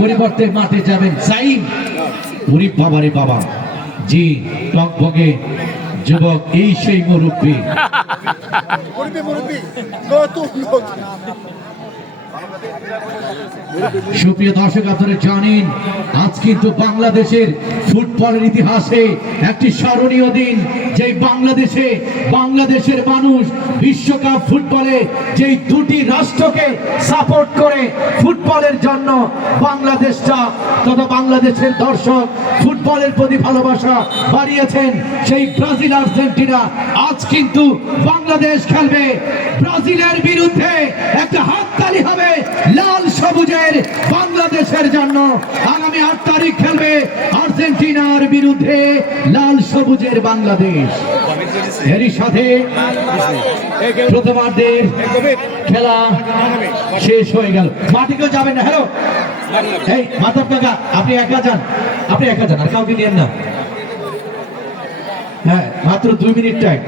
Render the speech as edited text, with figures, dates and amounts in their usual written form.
পরিবর্তে মাঠে যাবেন সাইম। উনি বাবারে বাবা, জি টকবগে যুবক, এই সেই মুরব্বী। সুপ্রিয় দর্শক, আপনারা জানেন আজ কিন্তু বাংলাদেশের ফুটবলের ইতিহাসে একটি স্মরণীয় দিন। যে বাংলাদেশের মানুষ বিশ্বকাপ ফুটবলে যেই দুটি রাষ্ট্রকে সাপোর্ট করে ফুটবলের জন্য বাংলাদেশটা তথা বাংলাদেশের দর্শক ফুটবলের প্রতি ভালোবাসা বাড়িয়েছেন, সেই ব্রাজিল আর্জেন্টিনা। আজ কিন্তু বাংলাদেশ খেলবে ব্রাজিলের বিরুদ্ধে। একটা হাততালি হবে লাল সবুজের বাংলাদেশের জন্য। আগামী 8 তারিখ খেলবে আর্জেন্টিনার বিরুদ্ধে লাল সবুজের বাংলাদেশ। এরই সাথে প্রথমার্ধের খেলা শেষ হয়ে গেল। মাঠে কেউ যাবেন না। হ্যালো, এই মাথার টাকা আপনি একা যান, আর কাউকে নিয়েন না। হ্যাঁ, মাত্র 2 মিনিট টাইম।